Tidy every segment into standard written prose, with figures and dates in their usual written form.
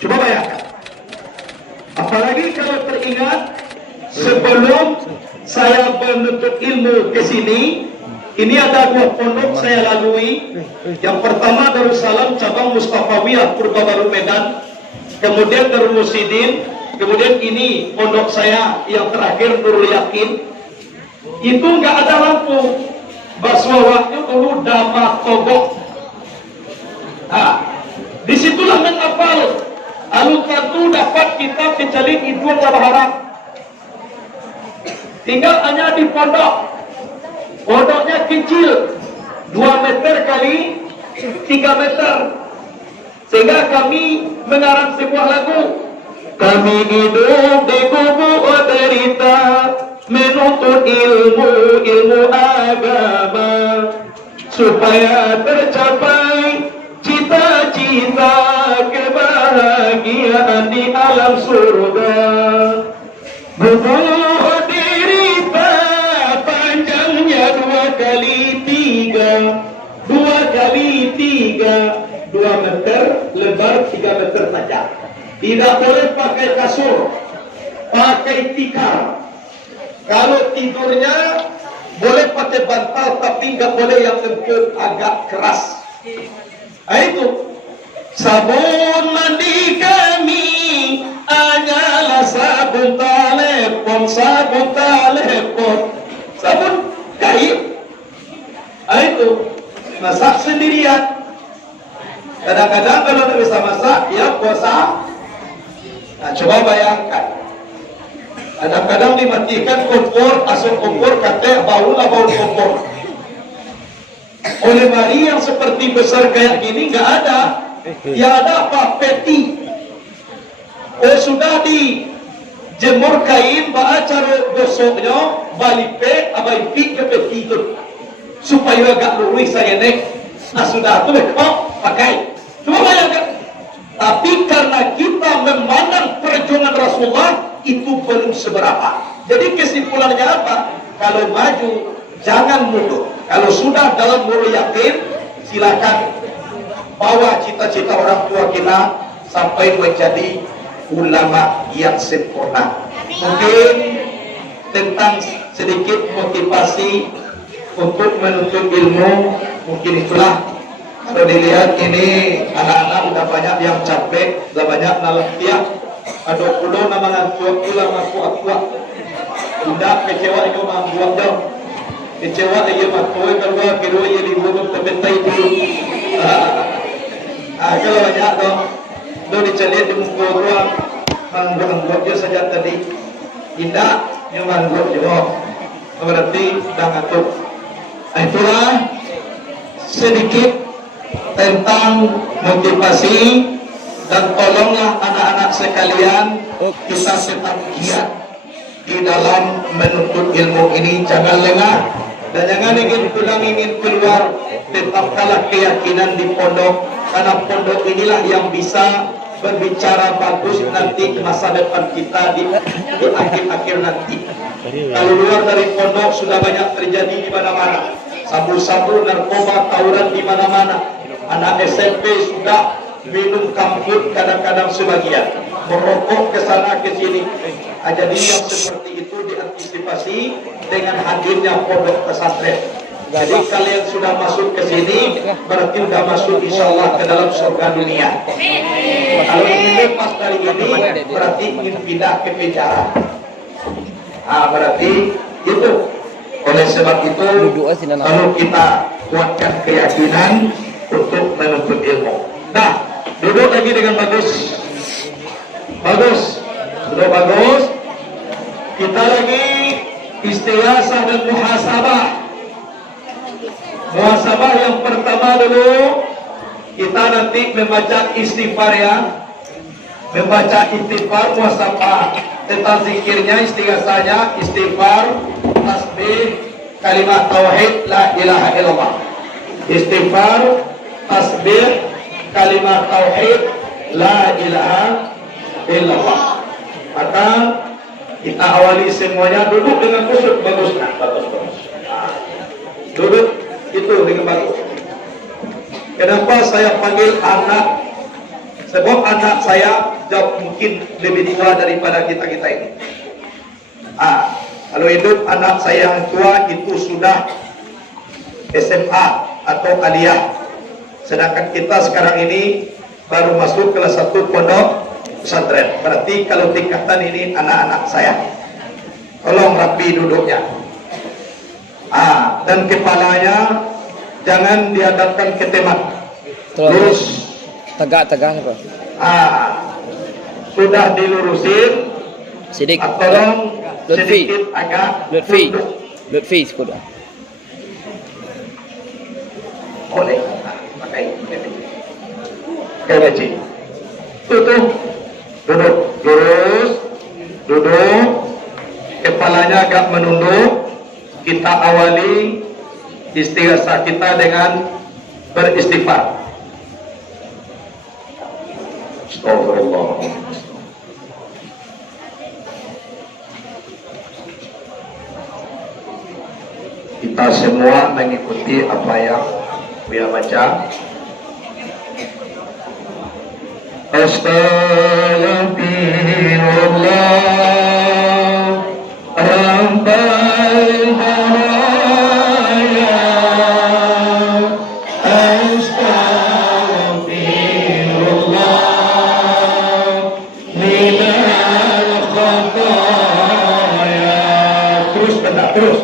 Coba bayangkan. Apalagi kalau teringat sebelum saya menuntut ilmu ke sini, ini ada 2 pondok saya lalui. Yang pertama Darussalam cabang Mustafawiyah Purbabaru Medan, kemudian Darul Musidin, kemudian ini pondok saya yang terakhir Nurul Yakin. Itu nggak ada lampu. Baswawaknya dulu Dama Tobok. Nah, disitulah menghafal. Alun tentu dapat kitab kejalin itu adalah harap. Tinggal hanya di pondok. Pondoknya kecil, 2 meter kali 3 meter. Sehingga kami mengarang sebuah lagu. Kami hidup di gubuk derita, menuntut ilmu agama, supaya tercapai cita-cita kebahagiaan di alam surga. Gubuk derita panjangnya 2 kali 3, 2 kali 3, 2 meter lebar, 3 meter saja. Tidak boleh pakai kasur, pakai tikar. Kalau tidurnya boleh pakai bantal, tapi nggak boleh yang lembut, agak keras. Nah, itu sabun mandi kami hanyalah sabun telepon, sabun telepon, sabun kain. Nah, itu masak sendirian. Kadang-kadang kalau tidak bisa masak, ya puasa. Nah, coba bayangkan. Kadang-kadang dimatikan kompor, asal kompor kata bau kompor. Oleh mari yang seperti besar kayak gini nggak ada. Yang ada apa? Peti. Oh, sudah dijemur kain, baca cara gosoknya, balipe, abai pik ke peti itu. Supaya agak lurus saya nek. Nah, sudah itu pakai. Coba bayangkan. Tapi karena kita memandang perjuangan Rasulullah itu belum seberapa. Jadi kesimpulannya apa? Kalau maju jangan mundur. Kalau sudah dalam mulai yakin, silakan bawa cita-cita orang tua kita sampai menjadi ulama yang sempurna. Mungkin tentang sedikit motivasi untuk menuntut ilmu, mungkin itulah. Kalau dilihat ini anak-anak udah banyak yang capek, udah banyak nalatiah. Ada pulau nama ngantuk pulang kuat-kuat. Udah kecewa itu membuat jauh. Kecewa dia makoi kalau kedua ia dibunuh terbentai dulu. Kalau banyak dong, lo diceliat di muka ruang, manggut dia saja tadi. Indah, yang manggut juga. Berarti dah ngantuk. Itulah sedikit tentang motivasi, dan tolonglah anak-anak sekalian kita tetap giat di dalam menuntut ilmu ini, jangan lengah dan jangan ingin keluar. Tetapkanlah keyakinan di pondok, karena pondok inilah yang bisa berbicara bagus nanti di masa depan kita di akhir-akhir nanti. Kalau luar dari pondok sudah banyak terjadi di mana-mana, sabu-sabu, narkoba, tawuran di mana-mana. Anak SMP sudah minum kamput, kadang-kadang sebagian merokok ke sana ke sini. Jadi yang seperti itu diantisipasi dengan hadirnya pondok pesantren. Jadi kalian sudah masuk ke sini, berarti sudah masuk insya Allah ke dalam surga dunia. Kalau ingin lepas dari ini, berarti ingin pindah ke penjara. Berarti itu. Oleh sebab itu, kalau kita kuatkan keyakinan untuk menuntut ilmu. Nah, duduk lagi dengan bagus. Bagus. Sudah bagus. Kita lagi istighasah dan muhasabah. Muhasabah yang pertama dulu, kita nanti membaca istighfar ya. Membaca istighfar, muhasabah. Tentang zikirnya, istighasahnya, istighfar, tasbih, kalimat tauhid, la ilaha illallah. Istighfar, tasbih, kalimat tauhid, la ilaha illallah. Maka kita awali semuanya duduk dengan khusyuk. Bagus, nah, bagus. Duduk itu dengan bagus. Kenapa saya panggil anak Sebab anak saya jauh mungkin lebih tua daripada kita-kita ini. Kalau hidup anak saya yang tua itu sudah SMA atau aliyah. Sedangkan kita sekarang ini baru masuk kelas 1 pondok pesantren. Berarti kalau tingkatan ini anak-anak saya. Tolong rapi duduknya. Dan kepalanya jangan dihadapkan ke temat. Lurus. Tegak-tegak apa? Sudah dilurusin. Sedikit. Tolong Lutfi. sedikit agak Lutfi sudah. Boleh. Pakai. Oke, Baci. Tutup. Duduk. Lurus. Duduk. Kepalanya agak menunduk. Kita awali istighasah kita dengan beristighfar. Astagfirullah. Kita semua mengikuti apa yang Buya baca. Astagfirullah Rabbal baraya. Astagfirullah minal khataya. Terus benar, terus.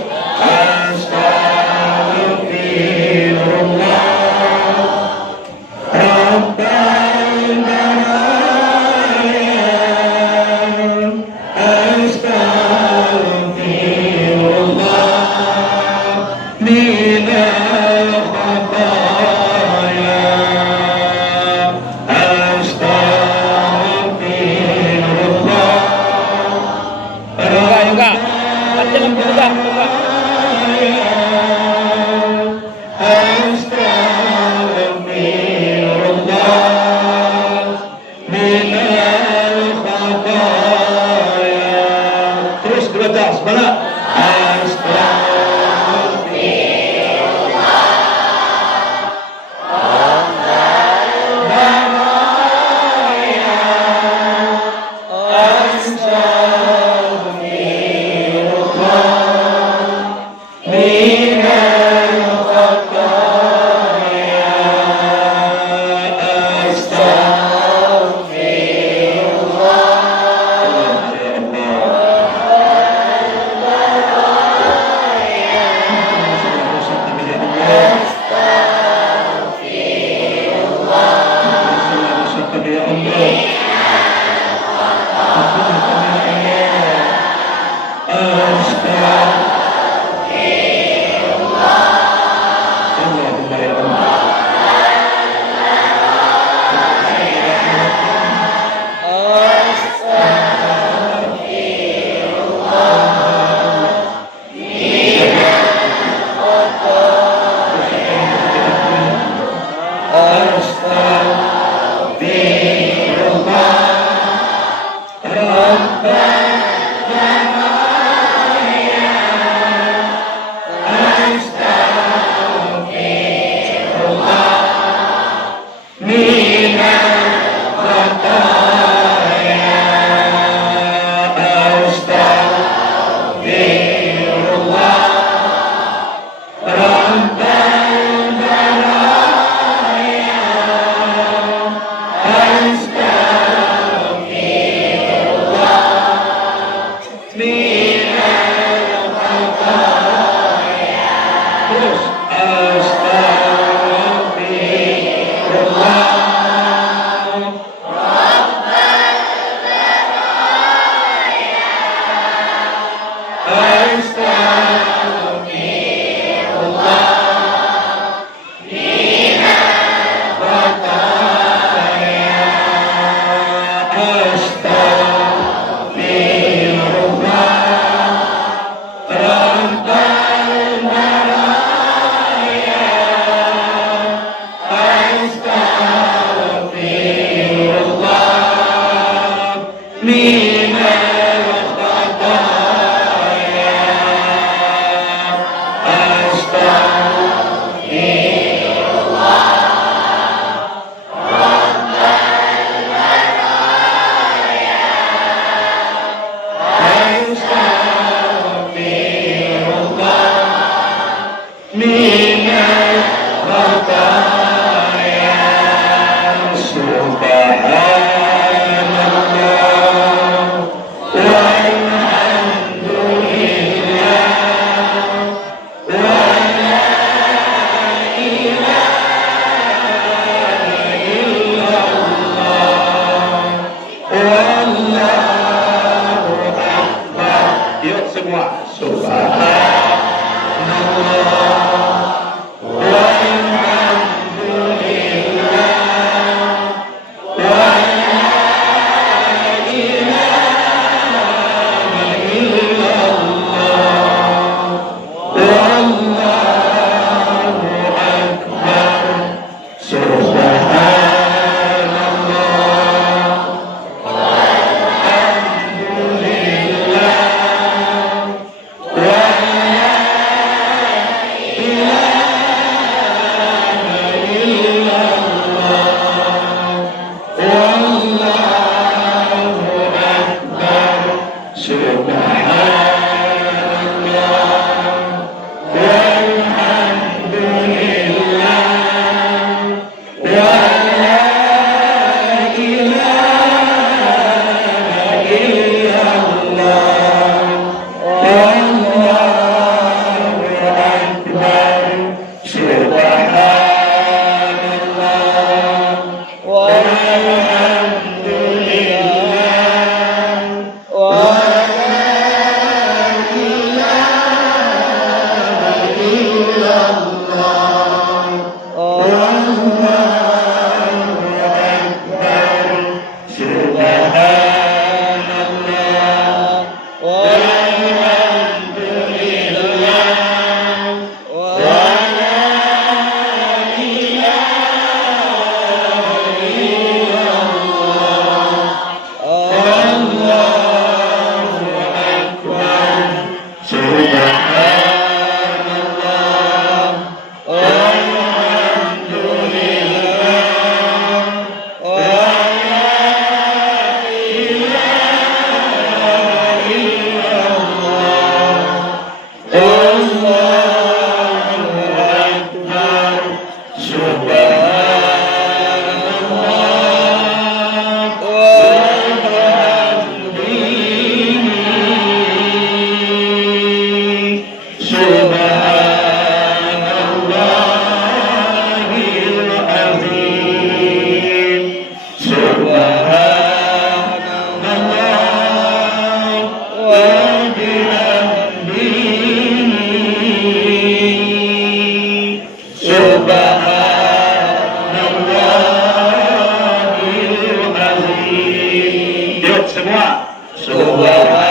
Sebut semua. Subhanallah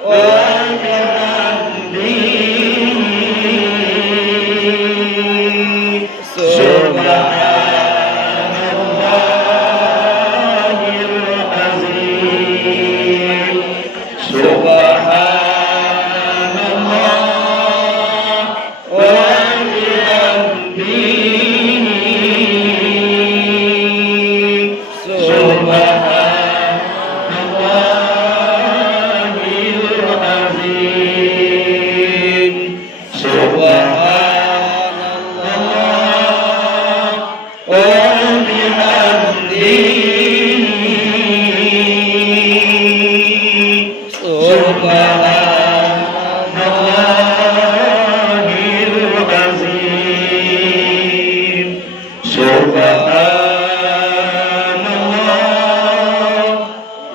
wa bihamdihi. Subhanallahil azim. Subhanallah wa bihamdihi. Subhanallahil azim. Subhanallah wa bihamdihi. Subhanallahil azim. Subhanallah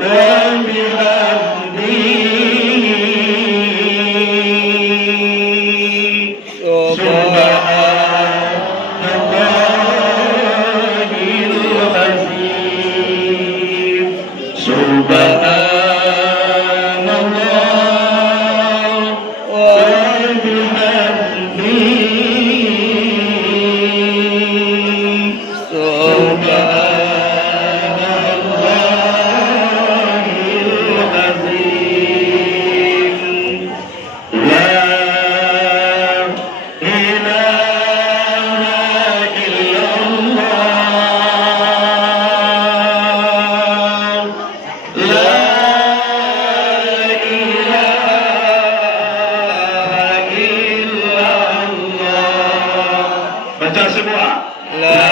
wa bihamdihi. Subhanallahil azim. Subhanallah wa bihamdihi. Subhanallahil azim. La ilaha illallah. La ilaha illallah. Baca semua. La